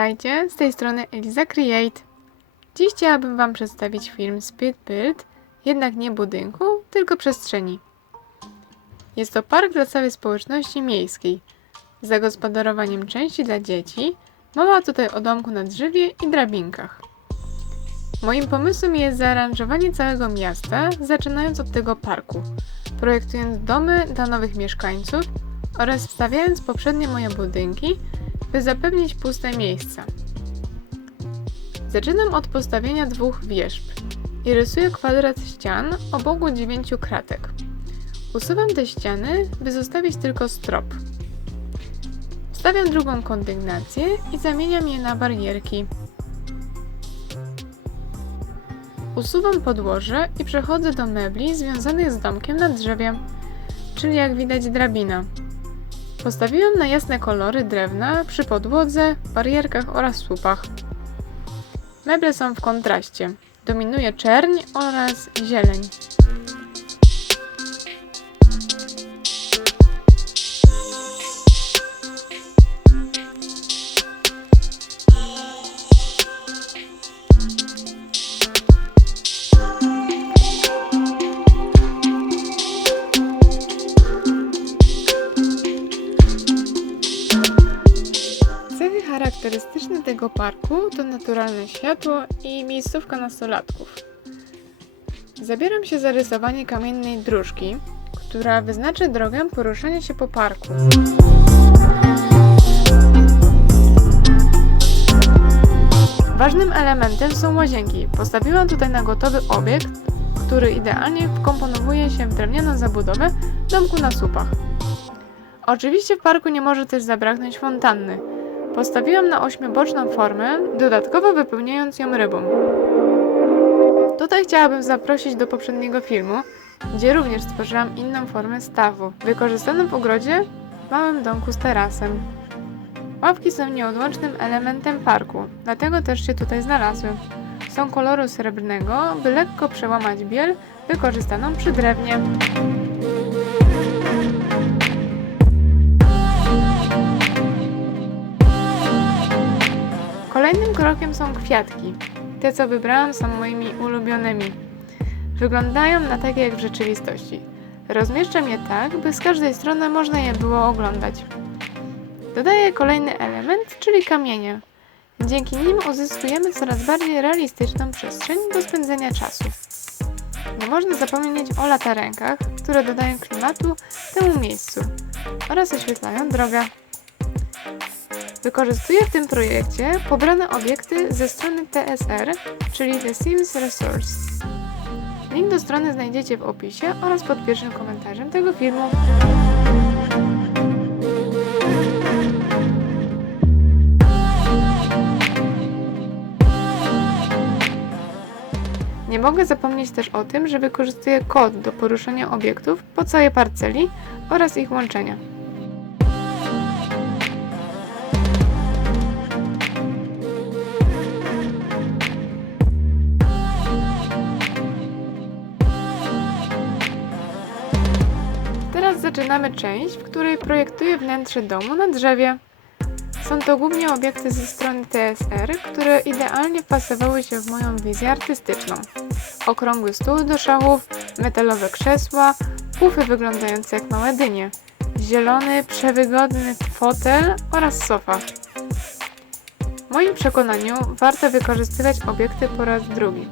Witajcie, z tej strony Eliza Create. Dziś chciałabym Wam przedstawić film Speed Build, jednak nie budynku, tylko przestrzeni. Jest to park dla całej społeczności miejskiej, z zagospodarowaniem części dla dzieci. Mowa tutaj o domku na drzewie i drabinkach. Moim pomysłem jest zaaranżowanie całego miasta, zaczynając od tego parku, projektując domy dla nowych mieszkańców oraz wstawiając poprzednie moje budynki, by zapewnić puste miejsca. Zaczynam od postawienia dwóch wieżb i rysuję kwadrat ścian o boku dziewięciu kratek. Usuwam te ściany, by zostawić tylko strop. Wstawiam drugą kondygnację i zamieniam je na barierki. Usuwam podłoże i przechodzę do mebli związanych z domkiem na drzewie, czyli jak widać drabina. Postawiłam na jasne kolory drewna przy podłodze, barierkach oraz słupach. Meble są w kontraście. Dominuje czerń oraz zieleń. Tego parku to naturalne światło i miejscówka nastolatków. Zabieram się za rysowanie kamiennej dróżki, która wyznaczy drogę poruszania się po parku. Ważnym elementem są łazienki. Postawiłam tutaj na gotowy obiekt, który idealnie wkomponowuje się w drewnianą zabudowę domku na słupach. Oczywiście w parku nie może też zabraknąć fontanny. Postawiłam na ośmioboczną formę, dodatkowo wypełniając ją rybą. Tutaj chciałabym zaprosić do poprzedniego filmu, gdzie również stworzyłam inną formę stawu, wykorzystaną w ogrodzie w małym domku z tarasem. Ławki są nieodłącznym elementem parku, dlatego też się tutaj znalazły. Są koloru srebrnego, by lekko przełamać biel wykorzystaną przy drewnie. Krokiem są kwiatki. Te, co wybrałam, są moimi ulubionymi. Wyglądają na takie jak w rzeczywistości. Rozmieszczam je tak, by z każdej strony można je było oglądać. Dodaję kolejny element, czyli kamienie. Dzięki nim uzyskujemy coraz bardziej realistyczną przestrzeń do spędzenia czasu. Nie można zapomnieć o latarenkach, które dodają klimatu temu miejscu oraz oświetlają drogę. Wykorzystuję w tym projekcie pobrane obiekty ze strony TSR, czyli The Sims Resource. Link do strony znajdziecie w opisie oraz pod pierwszym komentarzem tego filmu. Nie mogę zapomnieć też o tym, że wykorzystuję kod do poruszania obiektów po całej parceli oraz ich łączenia. Zaczynamy część, w której projektuję wnętrze domu na drzewie. Są to głównie obiekty ze strony TSR, które idealnie wpasowały się w moją wizję artystyczną. Okrągły stół do szachów, metalowe krzesła, pufy wyglądające jak małe dynie, zielony, przewygodny fotel oraz sofa. W moim przekonaniu warto wykorzystywać obiekty po raz drugi.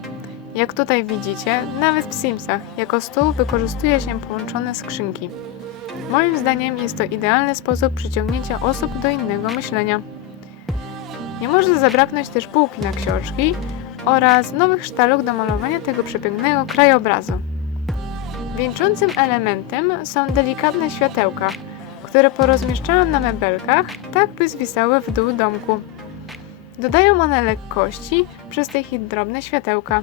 Jak tutaj widzicie, nawet w Simsach jako stół wykorzystuje się połączone skrzynki. Moim zdaniem jest to idealny sposób przyciągnięcia osób do innego myślenia. Nie może zabraknąć też półki na książki oraz nowych sztalug do malowania tego przepięknego krajobrazu. Wieńczącym elementem są delikatne światełka, które porozmieszczałam na mebelkach, tak by zwisały w dół domku. Dodają one lekkości przez te ich drobne światełka.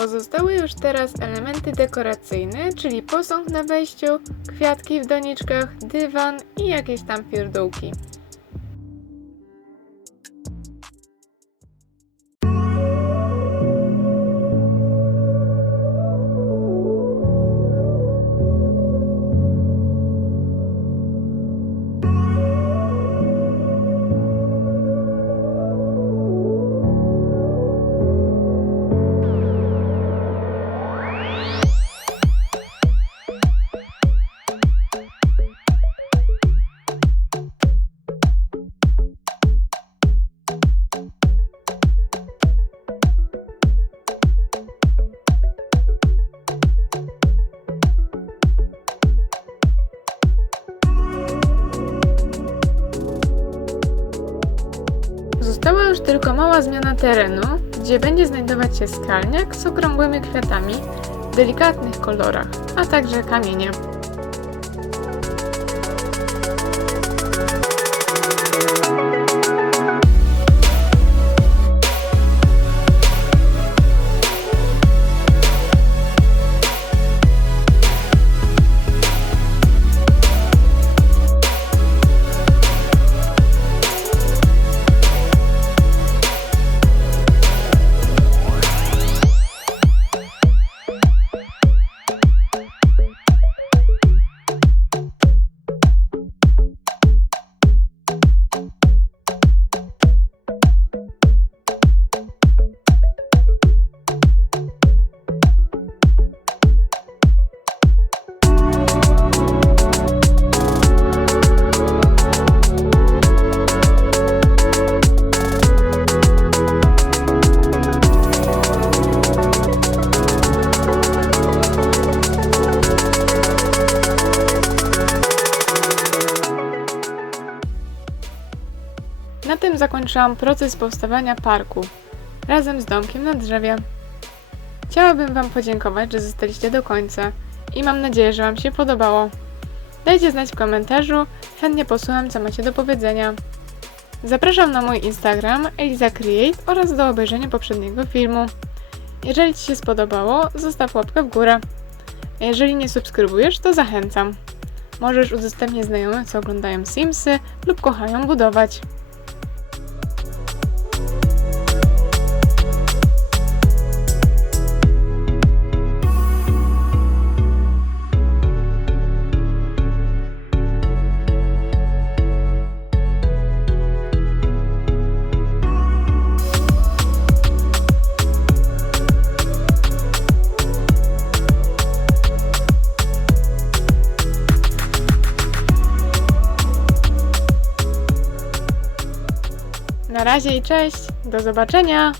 Pozostały już teraz elementy dekoracyjne, czyli posąg na wejściu, kwiatki w doniczkach, dywan i jakieś tam pierdółki. Zmiana terenu, gdzie będzie znajdować się skalniak z okrągłymi kwiatami w delikatnych kolorach, a także kamienie. Zakończyłam proces powstawania parku razem z domkiem na drzewie. Chciałabym Wam podziękować, że zostaliście do końca i mam nadzieję, że Wam się podobało. Dajcie znać w komentarzu, chętnie posłucham, co macie do powiedzenia. Zapraszam na mój Instagram Eliza Create oraz do obejrzenia poprzedniego filmu. Jeżeli Ci się spodobało, zostaw łapkę w górę. A jeżeli nie subskrybujesz, to zachęcam. Możesz udostępnić znajomym, co oglądają Simsy lub kochają budować. Na razie i cześć, do zobaczenia!